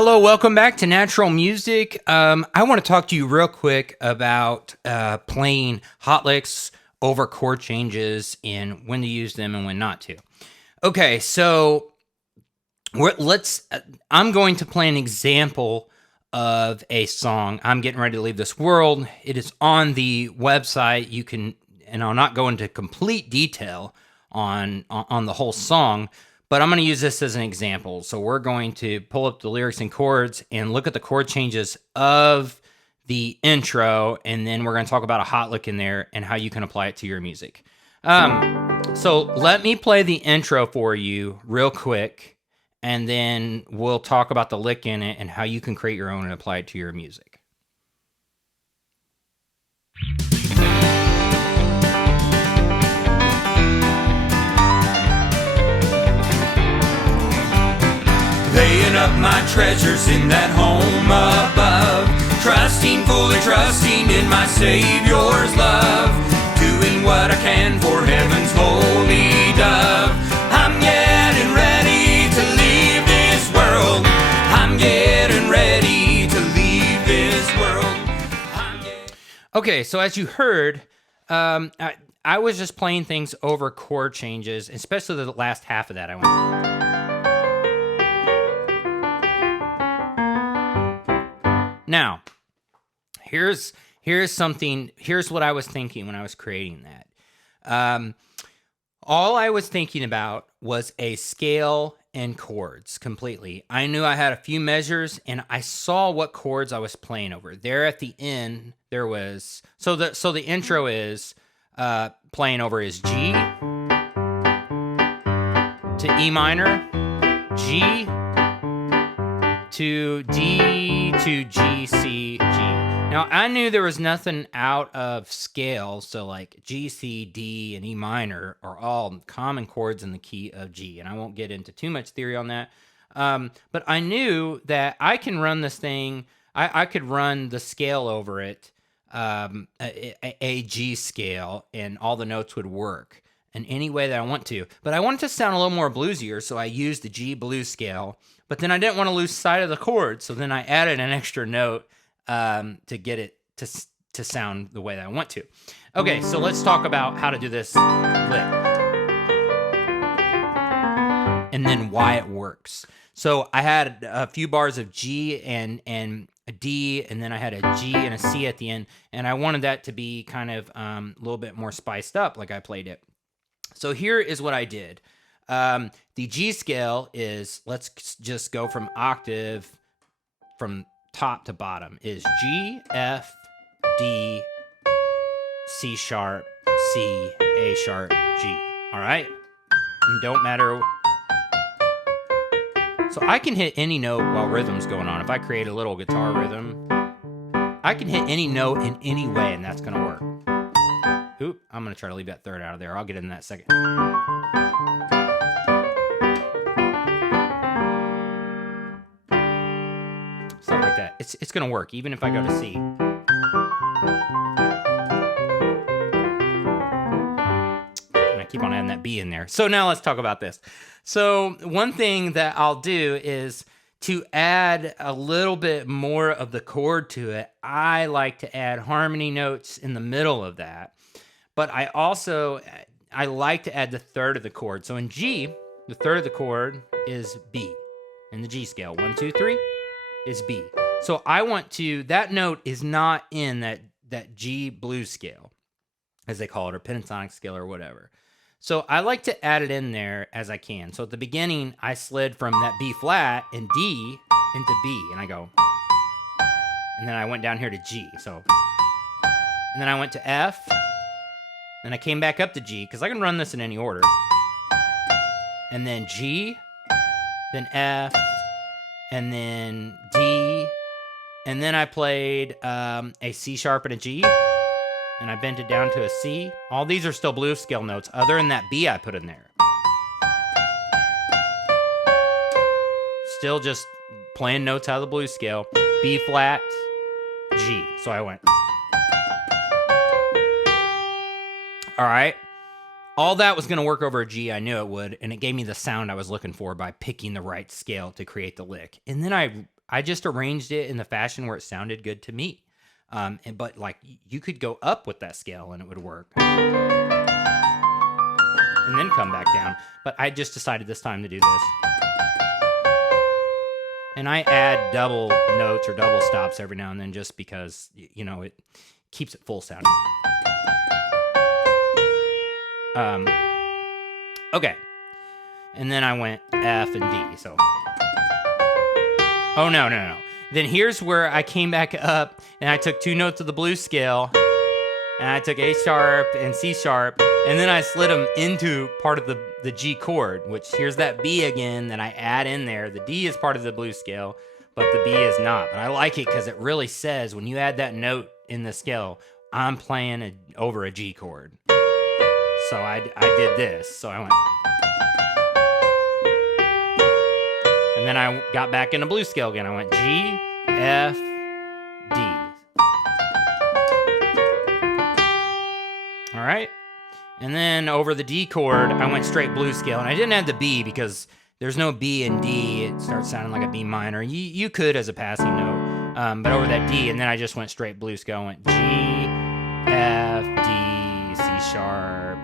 Hello, welcome back to Natural Music. I want to talk to you real quick about playing hot licks over chord changes and when to use them and when not to. Okay, so I'm going to play an example of a song. I'm getting ready to leave this world. It is on the website. You can, and I'll not go into complete detail on the whole song, but I'm going to use this as an example. So we're going to pull up the lyrics and chords and look at the chord changes of the intro, and then we're going to talk about a hot lick in there and how you can apply it to your music. So let me play the intro for you real quick, and then we'll talk about the lick in it and how you can create your own and apply it to your music. Laying up my treasures in that home above, trusting, fully trusting in my Savior's love, doing what I can for heaven's holy dove. I'm getting ready to leave this world. I'm getting ready to leave this world. Okay, so as you heard, I was just playing things over chord changes, especially the last half of that. I went. Now, here's what I was thinking when I was creating that. All I was thinking about was a scale and chords completely. I knew I had a few measures, and I saw what chords I was playing over. There at the end, there was so the intro is playing over is G to E minor, G to D to G, C, G. Now, I knew there was nothing out of scale, so like G, C, D, and E minor are all common chords in the key of G, and I won't get into too much theory on that. But I knew that I can run this thing, I could run the scale over it, a G scale, and all the notes would work in any way that I want to. But I wanted to sound a little more bluesier, so I used the G blues scale. But then I didn't want to lose sight of the chord, so then I added an extra note to get it to sound the way that I want to. Okay, so let's talk about how to do this lick, and then why it works. So I had a few bars of G and a D, and then I had a G and a C at the end, and I wanted that to be kind of a little bit more spiced up like I played it. So here is what I did. The G scale is, let's just go from octave from top to bottom, is G, F, D, C sharp, C, A sharp, G. All right? And don't matter. So I can hit any note while rhythm's going on. If I create a little guitar rhythm, I can hit any note in any way, and that's going to work. Oop, I'm going to try to leave that third out of there. I'll get in that second. Something like that. It's going to work, even if I go to C. And I keep on adding that B in there. So now let's talk about this. So one thing that I'll do is to add a little bit more of the chord to it. I like to add harmony notes in the middle of that. But I like to add the third of the chord. So in G, the third of the chord is B in the G scale. 1, 2, 3 is B. So I want to, that note is not in that G blues scale, as they call it, or pentatonic scale or whatever. So I like to add it in there as I can. So at the beginning, I slid from that B flat and D into B, and I go, and then I went down here to G. So, and then I went to F. Then I came back up to G, because I can run this in any order. And then G, then F, and then D. And then I played a C sharp and a G. And I bent it down to a C. All these are still blues scale notes, other than that B I put in there. Still just playing notes out of the blues scale. B flat, G. So I went. All right. All that was going to work over a G. I knew it would, and it gave me the sound I was looking for by picking the right scale to create the lick. And then I just arranged it in the fashion where it sounded good to me. But like you could go up with that scale and it would work, and then come back down. But I just decided this time to do this. And I add double notes or double stops every now and then just because, it keeps it full sounding. Okay. And then I went F and D. So, oh, no. Then here's where I came back up and I took 2 notes of the blues scale and I took A sharp and C sharp, and then I slid them into part of the G chord, which here's that B again that I add in there. The D is part of the blues scale, but the B is not. But I like it because it really says when you add that note in the scale, I'm playing over a G chord. So I did this. So I went. And then I got back in the blues scale again. I went G, F, D. All right. And then over the D chord, I went straight blues scale. And I didn't add the B because there's no B in D. It starts sounding like a B minor. You could as a passing note, but over that D. And then I just went straight blues scale. I went G, F, D, C sharp,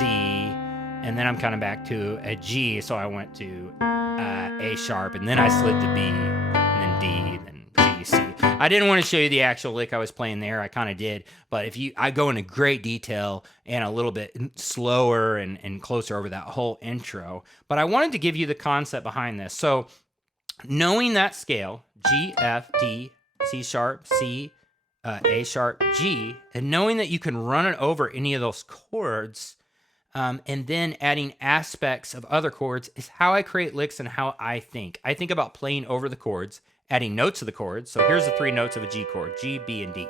C. And then I'm kind of back to a G. So I went to A sharp. And then I slid to B, and then D, then G, C. I didn't want to show you the actual lick I was playing there. I kind of did. But I go into great detail and a little bit slower and closer over that whole intro. But I wanted to give you the concept behind this. So knowing that scale, G, F, D, C sharp, C, A sharp, G, and knowing that you can run it over any of those chords, and then adding aspects of other chords is how I create licks and how I think. I think about playing over the chords, adding notes to the chords. So here's the 3 notes of a G chord, G, B, and D.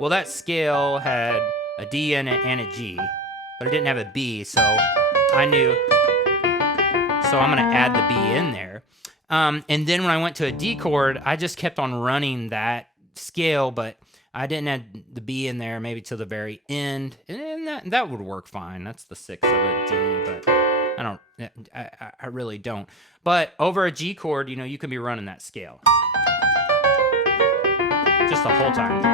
Well, that scale had a D in it and a G, but it didn't have a B, so I knew. So I'm going to add the B in there. And then when I went to a D chord, I just kept on running that scale, but I didn't add the B in there maybe till the very end, and that would work fine. That's the 6th of a D, but I really don't. But over a G chord, you can be running that scale just the whole time.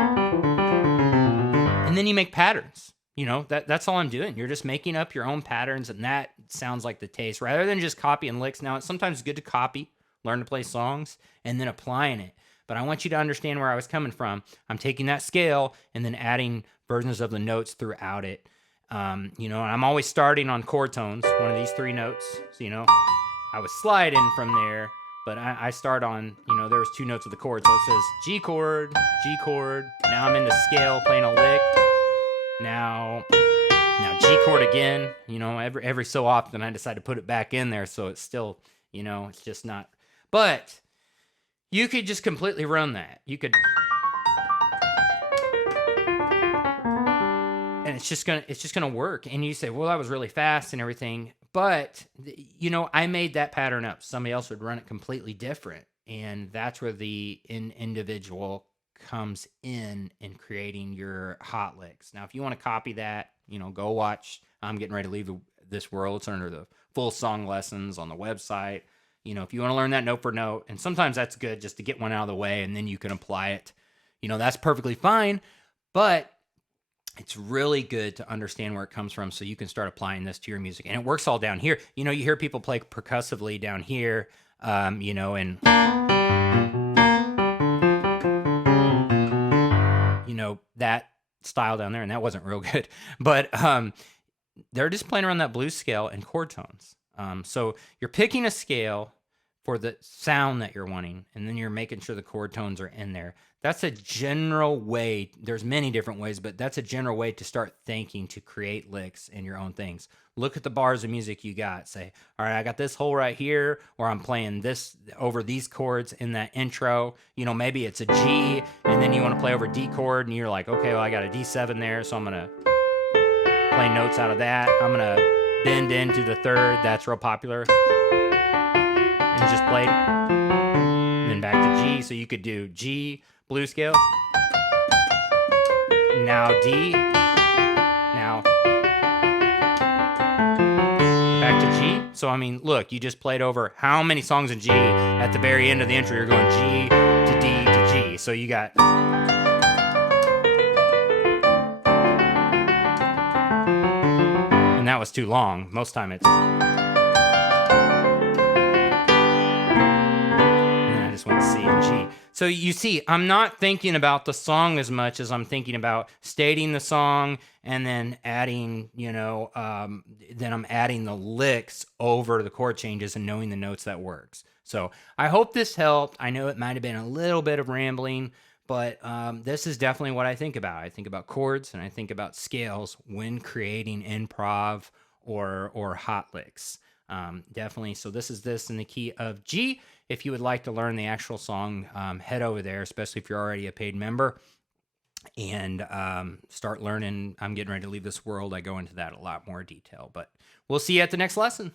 And then you make patterns. That's all I'm doing. You're just making up your own patterns, and that sounds like the taste rather than just copying licks. Now, it's sometimes good to copy, learn to play songs, and then applying it. But I want you to understand where I was coming from. I'm taking that scale and then adding versions of the notes throughout it. And I'm always starting on chord tones, one of these 3 notes. So, I was sliding from there, but I start on, there was 2 notes of the chord. So it says G chord, G chord. Now I'm into scale, playing a lick. Now G chord again. Every so often I decide to put it back in there, so it's still, it's just not. But you could just completely run that. You could, and it's just gonna work. And you say, well, that was really fast and everything, but I made that pattern up. Somebody else would run it completely different, and that's where the individual comes in creating your hot licks. Now, if you want to copy that, go watch. I'm Getting Ready to Leave This World. It's under the full song lessons on the website. If you want to learn that note for note, and sometimes that's good just to get one out of the way and then you can apply it, that's perfectly fine. But it's really good to understand where it comes from so you can start applying this to your music. And it works all down here. You hear people play percussively down here, and that style down there, and that wasn't real good. But they're just playing around that blues scale and chord tones. So you're picking a scale for the sound that you're wanting, and then you're making sure the chord tones are in there. That's a general way. There's many different ways, but that's a general way to start thinking to create licks in your own things. Look at the bars of music you got. Say, all right, I got this hole right here, or I'm playing this over these chords in that intro. Maybe it's a G, and then you want to play over D chord, and you're like, okay, well, I got a D7 there, so I'm going to play notes out of that. I'm going to bend into the 3rd. That's real popular. And just play. And then back to G. So you could do G, blues scale. Now D. Now back to G. G. So, I mean, look, you just played over how many songs in G at the very end of the intro. You're going G to D to G. So you got... And that was too long. Most time it's... And then I just went C and G. So you see, I'm not thinking about the song as much as I'm thinking about stating the song and then adding, then I'm adding the licks over the chord changes and knowing the notes that works. So I hope this helped. I know it might have been a little bit of rambling, but this is definitely what I think about. I think about chords and I think about scales when creating improv or hot licks. Definitely. So this is this in the key of G. If you would like to learn the actual song, head over there, especially if you're already a paid member, and start learning. I'm getting ready to leave this world. I go into that a lot more detail, but we'll see you at the next lesson.